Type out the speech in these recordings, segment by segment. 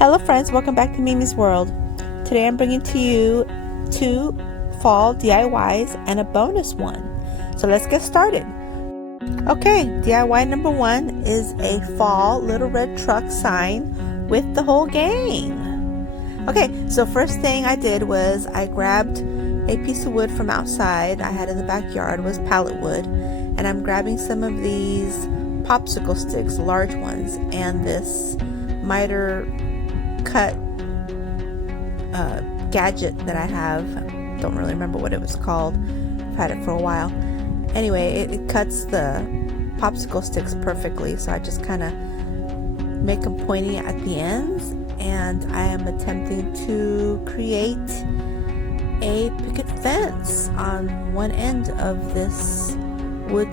Hello friends, welcome back to Mimi's World. Today I'm bringing to you 2 fall DIYs and a bonus one. So let's get started. Okay, DIY number 1 is a fall little red truck sign with the whole gang. Okay, so first thing I did was I grabbed a piece of wood from outside I had in the backyard. It was pallet wood, and I'm grabbing some of these popsicle sticks, large ones, and this miter cut gadget that I have. Don't really remember what it was called. I've had it for a while. Anyway, it cuts the popsicle sticks perfectly, so I just kind of make them pointy at the ends, and I am attempting to create a picket fence on one end of this wood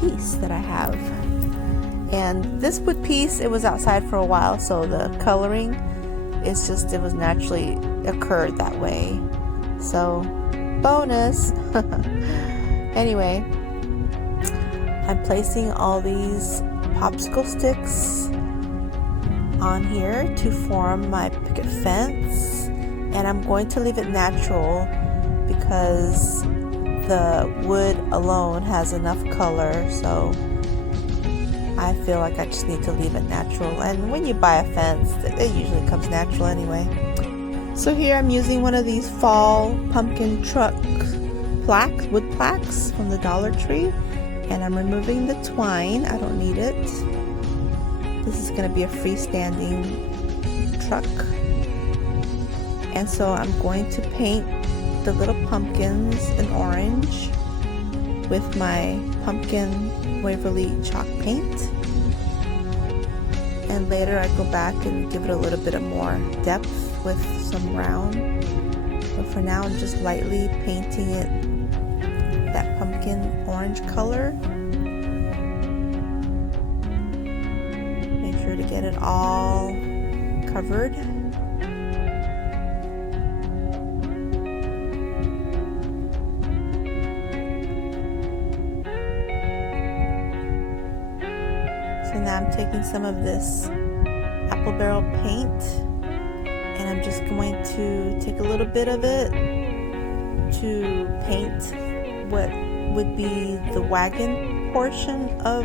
piece that I have. And this wood piece, it was outside for a while, so the coloring is just, it was naturally occurred that way. So, bonus! Anyway, I'm placing all these popsicle sticks on here to form my picket fence, and I'm going to leave it natural because the wood alone has enough color, so I feel like I just need to leave it natural. And when you buy a fence, it usually comes natural anyway. So here I'm using one of these fall pumpkin truck plaques, wood plaques from the Dollar Tree, and I'm removing the twine. I don't need it. This is going to be a freestanding truck. And so I'm going to paint the little pumpkins in orange with my pumpkin Waverly chalk paint, and later I go back and give it a little bit of more depth with some brown, but for now I'm just lightly painting it that pumpkin orange color. Make sure to get it all covered. So now I'm taking some of this apple barrel paint, and I'm just going to take a little bit of it to paint what would be the wagon portion of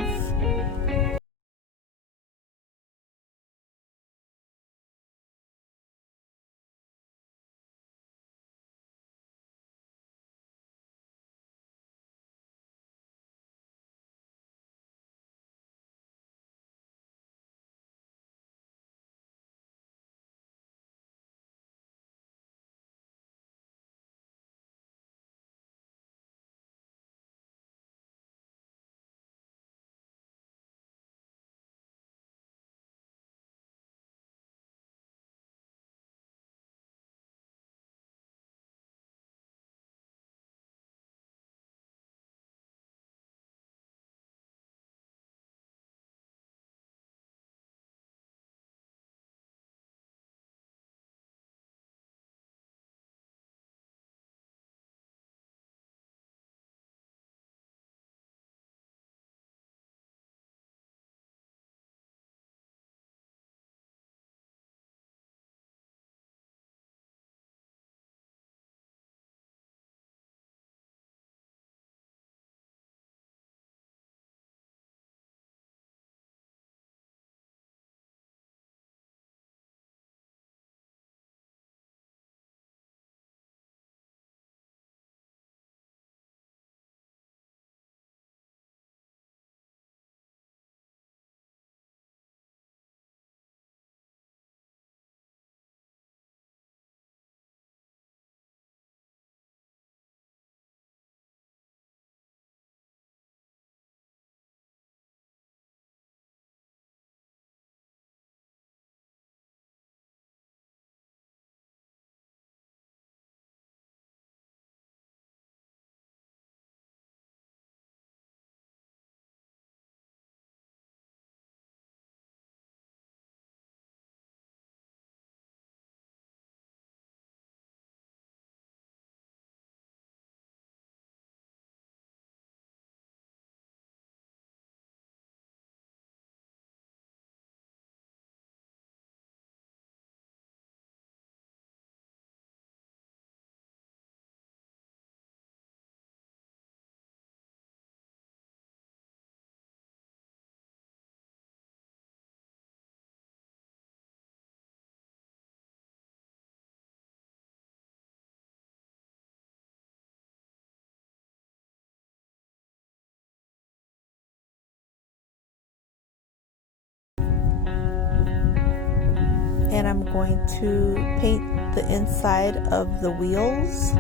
and I'm going to paint the inside of the wheels,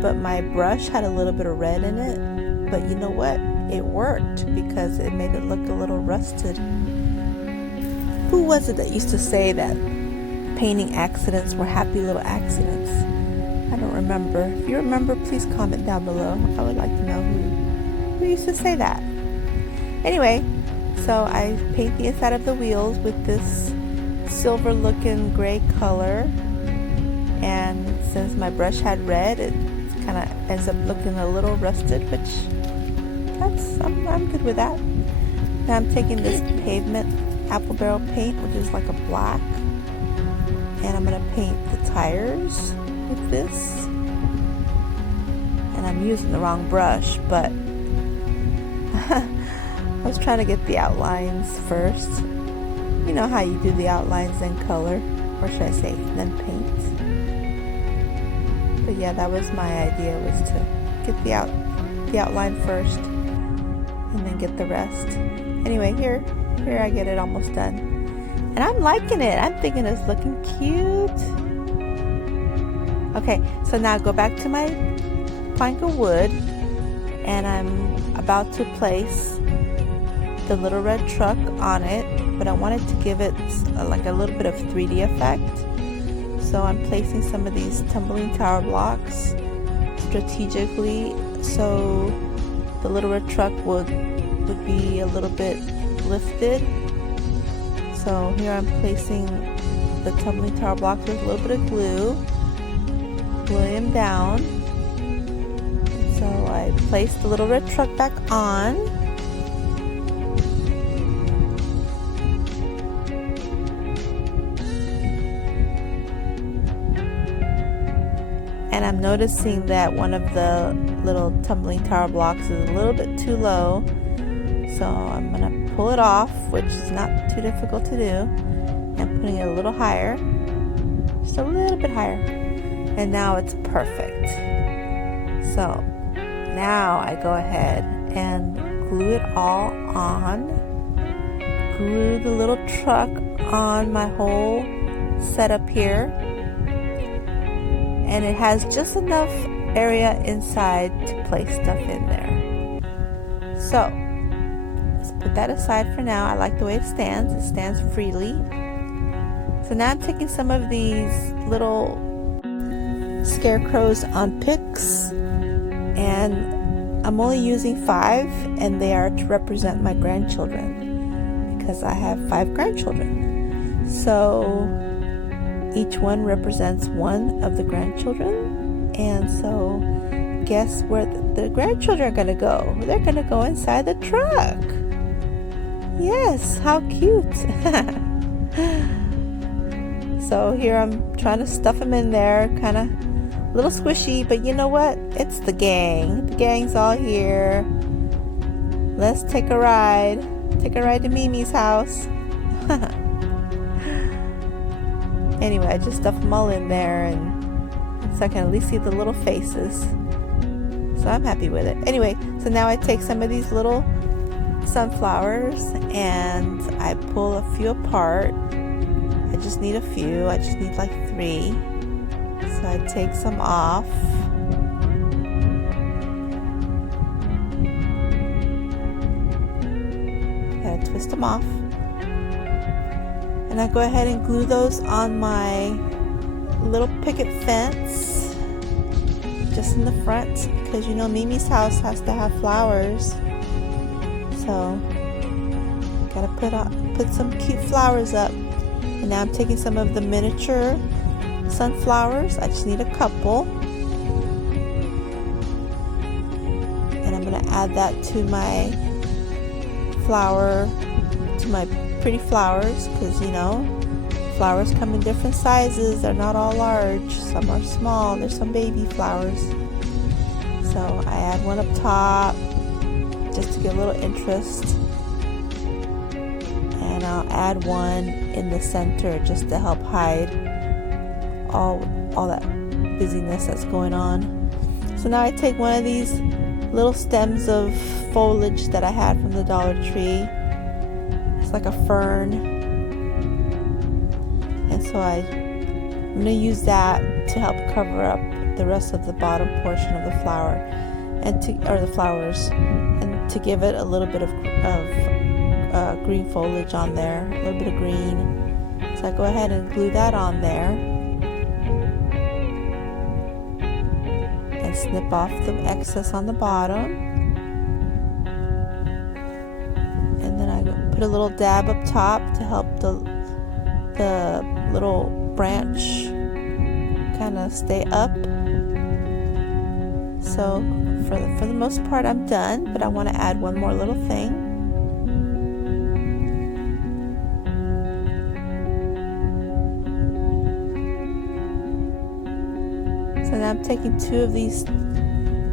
but my brush had a little bit of red in it, but you know what, it worked because it made it look a little rusted. Who was it that used to say that painting accidents were happy little accidents? I don't remember. If you remember, please comment down below. I would like to know who used to say that. Anyway, so I paint the inside of the wheels with this silver looking gray color, and since my brush had red, it kind of ends up looking a little rusted, which I'm good with that. Now I'm taking this pavement apple barrel paint, which is like a black, and I'm going to paint the tires with this. And I'm using the wrong brush, but I was trying to get the outlines first. You know how you do the outlines, then color, or should I say then paint. But yeah, that was my idea, was to get the outline first and then get the rest. Anyway, here I get it almost done, and I'm liking it. I'm thinking it's looking cute. Okay, so now I go back to my plank of wood, and I'm about to place the little red truck on it, but I wanted to give it like a little bit of 3D effect. So I'm placing some of these tumbling tower blocks strategically so the little red truck would be a little bit lifted. So here I'm placing the tumbling tower blocks with a little bit of glue, gluing them down. So I placed the little red truck back on. And I'm noticing that one of the little tumbling tower blocks is a little bit too low. So I'm going to pull it off, which is not too difficult to do, and putting it a little higher, just a little bit higher. And now it's perfect. So now I go ahead and glue it all on. Glue the little truck on my whole setup here. And it has just enough area inside to place stuff in there. So let's put that aside for now. I like the way it stands. It stands freely. So now I'm taking some of these little scarecrows on picks, and I'm only using 5, and they are to represent my grandchildren because I have 5 grandchildren. So each one represents one of the grandchildren, and so guess where the grandchildren are going to go? They're going to go inside the truck. Yes, how cute. So here I'm trying to stuff them in there, kind of a little squishy, but you know what? It's the gang. The gang's all here. Let's take a ride. Take a ride to Mimi's house. Anyway, I just stuffed them all in there, and so I can at least see the little faces. So I'm happy with it. Anyway, so now I take some of these little sunflowers and I pull a few apart. I just need a few. I just need like 3. So I take some off. Gotta twist them off. And I go ahead and glue those on my little picket fence just in the front, because you know Mimi's house has to have flowers. So gotta put some cute flowers up. And now I'm taking some of the miniature sunflowers. I just need a couple. And I'm gonna add that to my pretty flowers, because you know flowers come in different sizes. They're not all large. Some are small. There's some baby flowers. So I add one up top just to get a little interest, and I'll add one in the center just to help hide all that busyness that's going on. So now I take one of these little stems of foliage that I had from the Dollar Tree. It's like a fern, So I'm going to use that to help cover up the rest of the bottom portion of the flower, or the flowers, and to give it a little bit of green foliage on there, a little bit of green. So I go ahead and glue that on there and snip off the excess on the bottom, and then I put a little dab up top to help the little branch kind of stay up. So for the most part I'm done, but I want to add one more little thing. So now I'm taking 2 of these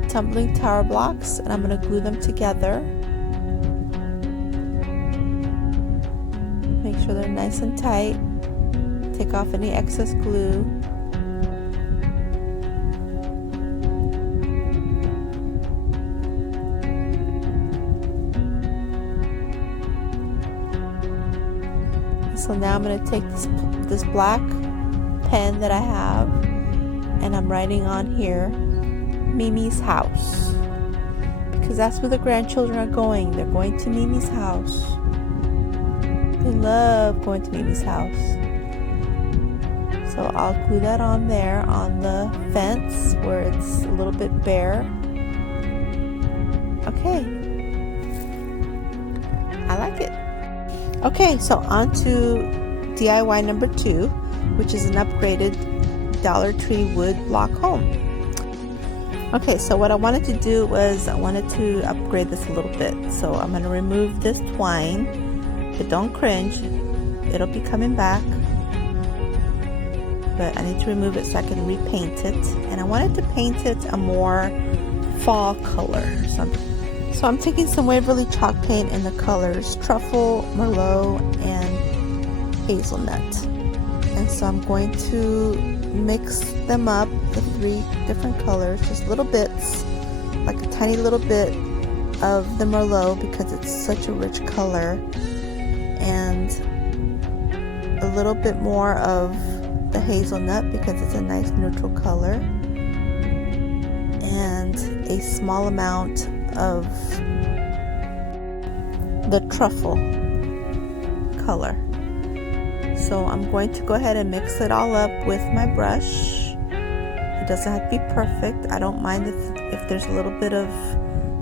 tumbling tower blocks and I'm going to glue them together. Make sure they're nice and tight. Take off any excess glue. So now I'm going to take this black pen that I have, and I'm writing on here Mimi's house, because that's where the grandchildren are going. They're going to Mimi's house. They love going to Mimi's house. So I'll glue that on there on the fence where it's a little bit bare. Okay, I like it. Okay, so on to DIY number 2, which is an upgraded Dollar Tree wood block home. Okay, so what I wanted to do was I wanted to upgrade this a little bit. So I'm going to remove this twine, but don't cringe, it'll be coming back. But I need to remove it so I can repaint it. And I wanted to paint it a more fall color. So I'm taking some Waverly chalk paint in the colors Truffle, Merlot, and Hazelnut. And so I'm going to mix them up, the 3 different colors, just little bits, like a tiny little bit of the Merlot because it's such a rich color, and a little bit more of the Hazelnut because it's a nice neutral color, and a small amount of the Truffle color. So I'm going to go ahead and mix it all up with my brush. It doesn't have to be perfect. I don't mind if there's a little bit of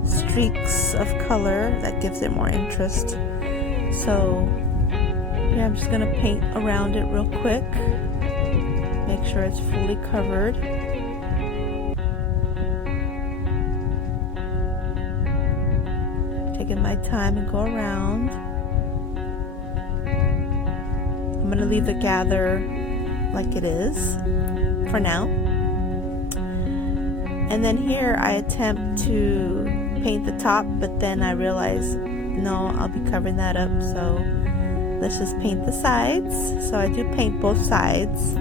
streaks of color. That gives it more interest. So yeah, I'm just gonna paint around it real quick. Make sure it's fully covered. Taking my time and go around. I'm going to leave the gather like it is for now. And then here I attempt to paint the top, but then I realize no, I'll be covering that up, so let's just paint the sides. So I do paint both sides.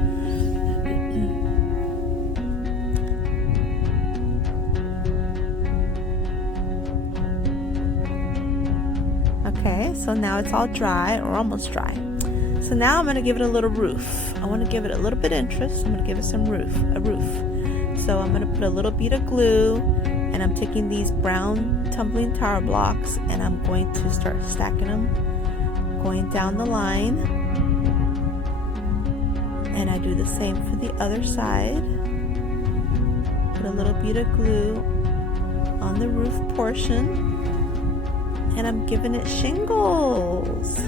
Okay, so now it's all dry, or almost dry. So now I'm going to give it a little roof. I want to give it a little bit of interest. I'm going to give it some roof. So I'm going to put a little bit of glue, and I'm taking these brown tumbling tower blocks and I'm going to start stacking them, going down the line. And I do the same for the other side. Put a little bit of glue on the roof portion, and I'm giving it shingles.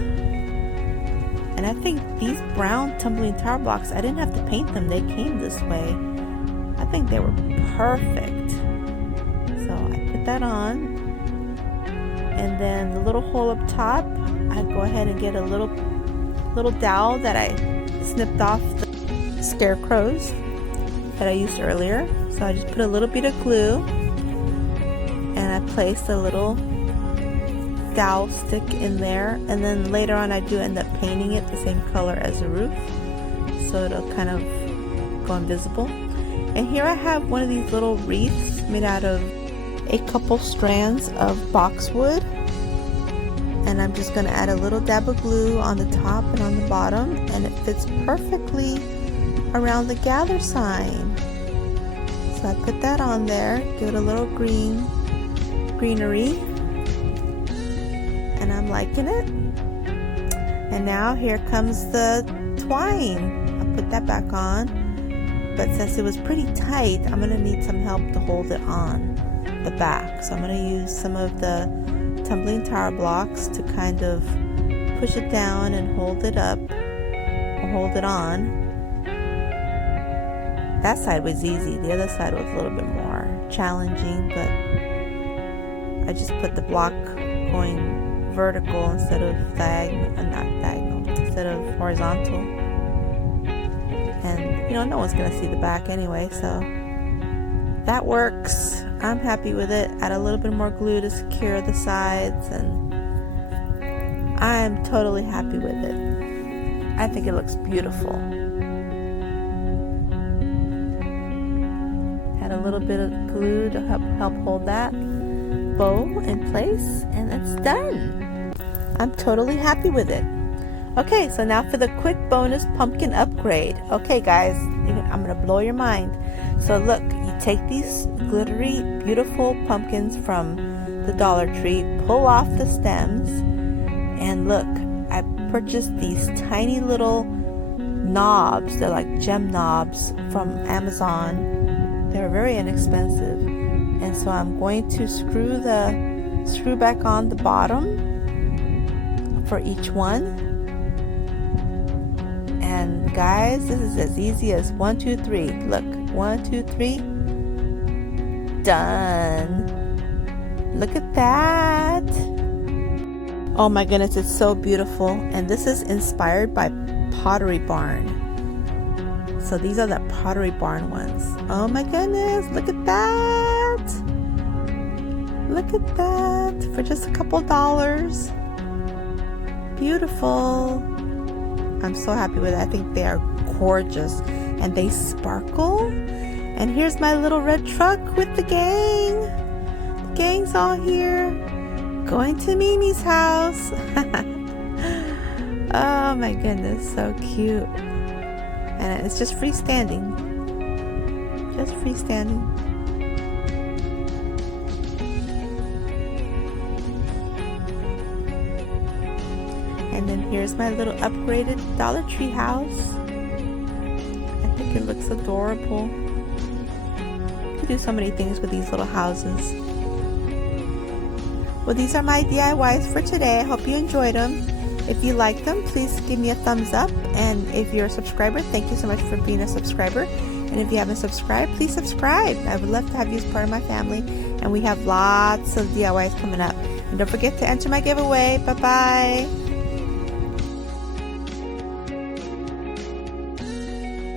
And I think these brown tumbling tower blocks, I didn't have to paint them, they came this way. I think they were perfect. So I put that on, and then the little hole up top, I go ahead and get a little dowel that I snipped off the scarecrows that I used earlier. So I just put a little bit of glue, and I placed a little dowel stick in there, and then later on I do end up painting it the same color as the roof, so it'll kind of go invisible. And here I have one of these little wreaths made out of a couple strands of boxwood, And I'm just going to add a little dab of glue on the top and on the bottom, and it fits perfectly around the gather sign. So I put that on there, give it a little greenery, and I'm liking it. And now here comes the twine. I'll put that back on, but since it was pretty tight, I'm going to need some help to hold it on the back. So I'm going to use some of the tumbling tower blocks to kind of push it down and hold it up, or hold it on. That side was easy, the other side was a little bit more challenging, but I just put the block going vertical instead of instead of horizontal. And no one's gonna see the back anyway, so that works. I'm happy with it. Add a little bit more glue to secure the sides, and I'm totally happy with it. I think it looks beautiful. Add a little bit of glue to help hold that bow in place, and it's done. I'm totally happy with it. Okay, so now for the quick bonus pumpkin upgrade. Okay guys, I'm gonna blow your mind. So look, you take these glittery, beautiful pumpkins from the Dollar Tree, pull off the stems, and look, I purchased these tiny little knobs. They're like gem knobs from Amazon. They're very inexpensive. And so I'm going to screw back on the bottom for each one. And guys, this is as easy as 1, 2, 3. Look, 1, 2, 3. Done. Look at that. Oh my goodness, it's so beautiful. And this is inspired by Pottery Barn. So these are the Pottery Barn ones. Oh my goodness, look at that. Look at that. For just a couple dollars. Beautiful. I'm so happy with it. I think they are gorgeous and they sparkle. And here's my little red truck with the gang. The gang's all here going to Mimi's house. Oh my goodness, so cute. And it's just freestanding. Just freestanding. And then here's my little upgraded Dollar Tree house. I think it looks adorable. You can do so many things with these little houses. Well, these are my DIYs for today. I hope you enjoyed them. If you like them, please give me a thumbs up. And if you're a subscriber, thank you so much for being a subscriber. And if you haven't subscribed, please subscribe. I would love to have you as part of my family. And we have lots of DIYs coming up. And don't forget to enter my giveaway. Bye-bye.